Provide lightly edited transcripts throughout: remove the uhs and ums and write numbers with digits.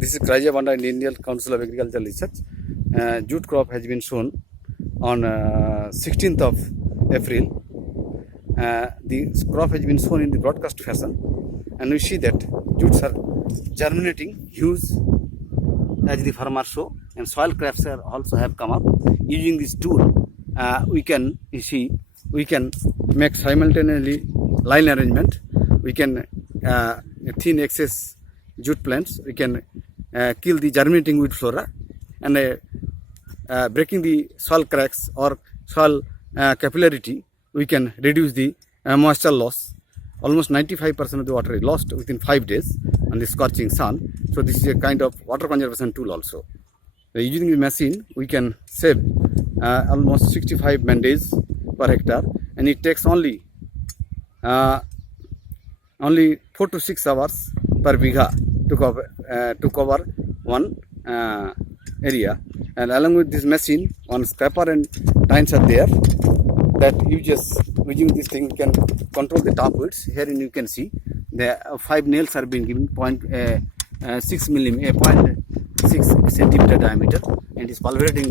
This is CRIJAF under Indian Council of Agricultural Research. Jute crop has been shown on 16th of April. The crop has been shown in the broadcast fashion, and we see that jutes are germinating huge as the farmers show, and soil cracks are also have come up. Using this tool, we can make simultaneously line arrangement. We can thin excess jute plants. We can kill the germinating weed flora, and breaking the soil cracks or soil capillarity, we can reduce the moisture loss. Almost 95% of the water is lost within 5 days on the scorching sun. So this is a kind of water conservation tool also. Using the machine, we can save almost 65 man-days per hectare, and it takes only 4 to 6 hours per bigha to cover one area. And along with this machine, one scraper and tines are there that using this thing you can control the top weeds. Here you can see the 5 nails are being given 0.6 centimeter diameter, and is pulverizing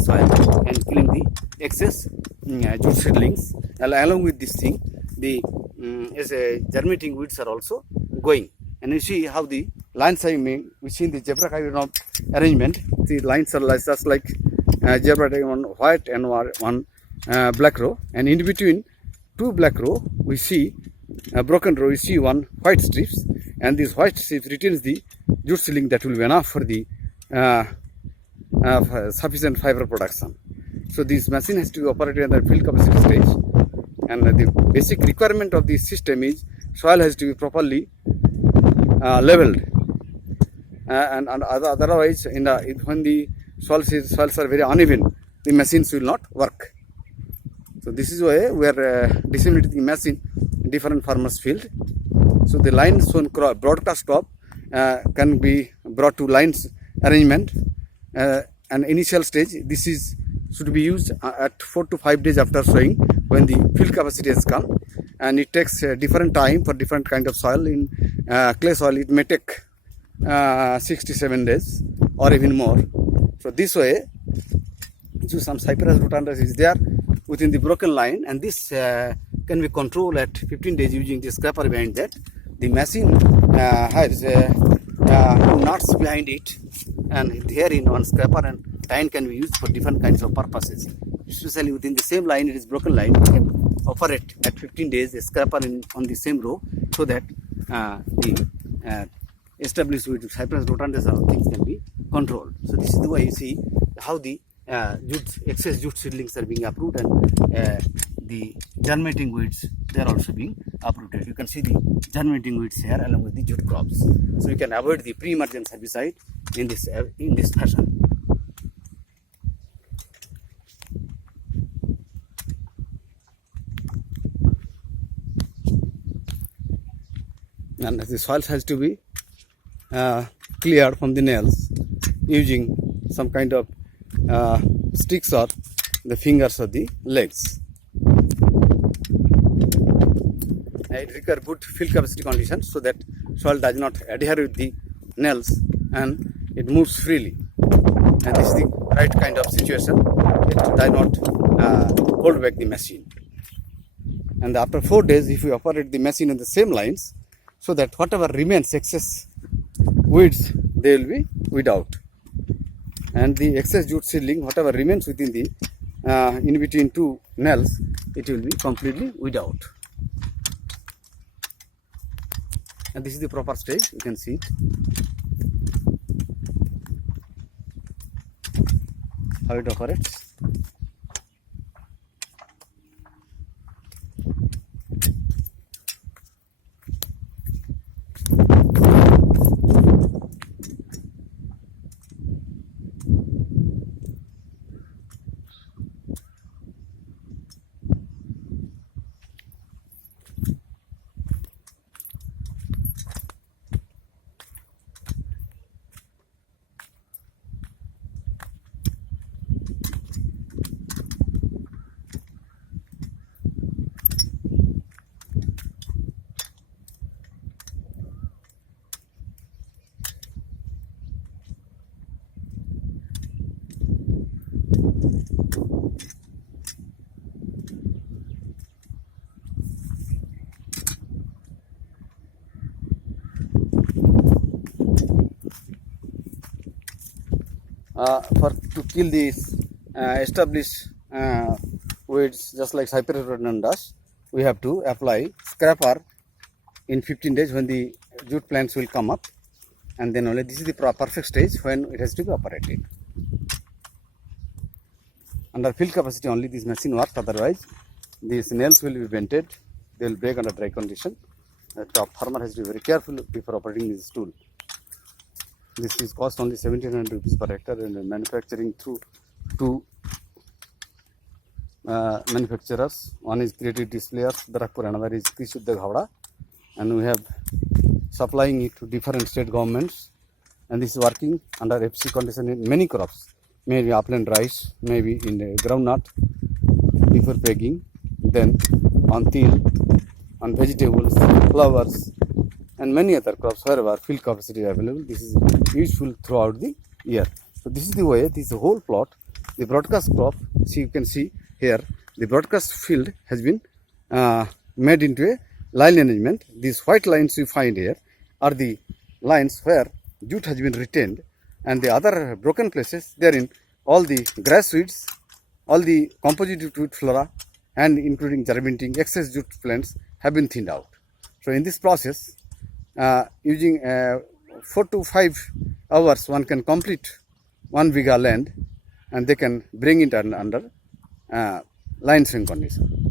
soil and killing the excess jute seedlings. Along with this thing, the germinating weeds are also going. And you see how the lines are made. We see in the zebra diagram arrangement, the lines are just like zebra diagram, one white and one black row, and in between two black row we see a broken row. We see one white strips, and this white strips retains the jute seedling that will be enough for the sufficient fiber production. So this machine has to be operated at the field capacity stage, and the basic requirement of this system is soil has to be properly leveled, and otherwise when the soils are very uneven, the machines will not work. So this is why we are disseminating the machine in different farmers' field. So the lines on broadcast crop can be brought to lines arrangement. An initial stage, this should be used at 4 to 5 days after sowing, when the field capacity has come, and it takes different time for different kind of soil. In clay soil, it may take 6 to 7 days or even more. So this way, some cypress rotundus is there within the broken line, and this can be controlled at 15 days using the scraper behind that. The machine has nuts behind it, and here in one scraper and tine can be used for different kinds of purposes. Especially within the same line, it is broken line, we can operate at 15 days a scraper on the same row, so that the established with cypress rotundus things can be controlled. So this is the way you see how the excess jute seedlings are being uprooted, and the germinating weeds, they are also being uprooted. You can see the germinating weeds here along with the jute crops. So you can avoid the pre-emergence herbicide in this fashion. And the soils has to be cleared from the nails using some kind of sticks or the fingers of the legs. It requires good field capacity conditions, so that soil does not adhere with the nails and it moves freely. And this is the right kind of situation. It does not hold back the machine. And after 4 days, if we operate the machine in the same lines, so that whatever remains excess weeds, they will be weed out, and the excess jute seedling, whatever remains within the in between two nails, it will be completely weed out. And this is the proper stage. You can see it, how it operates. To kill these established weeds, just like hyperrhododendron does, we have to apply scraper in 15 days when the jute plants will come up, and then only this is the perfect stage when it has to be operated. Under field capacity only this machine works, otherwise these nails will be vented, they will break under dry condition. The farmer has to be very careful before operating this tool. This is cost only 1700 rupees per hectare, and manufacturing through two manufacturers. One is Creative Displayers, Dharakpur, another is CRTIJAF, and we have supplying it to different state governments, and this is working under FC condition in many crops, maybe upland rice, maybe in the groundnut before pegging, then on teal, on vegetables, flowers, and many other crops wherever field capacity is available. This is useful throughout the year. So this is the way, this is the whole plot. The broadcast crop, see, you can see here, the broadcast field has been made into a line arrangement. These white lines you find here are the lines where jute has been retained, and the other broken places therein all the grass weeds, all the composite jute flora, and including germinating excess jute plants have been thinned out. So in this process, using 4 to 5 hours, one can complete 1 bigha land, and they can bring it under line swing condition.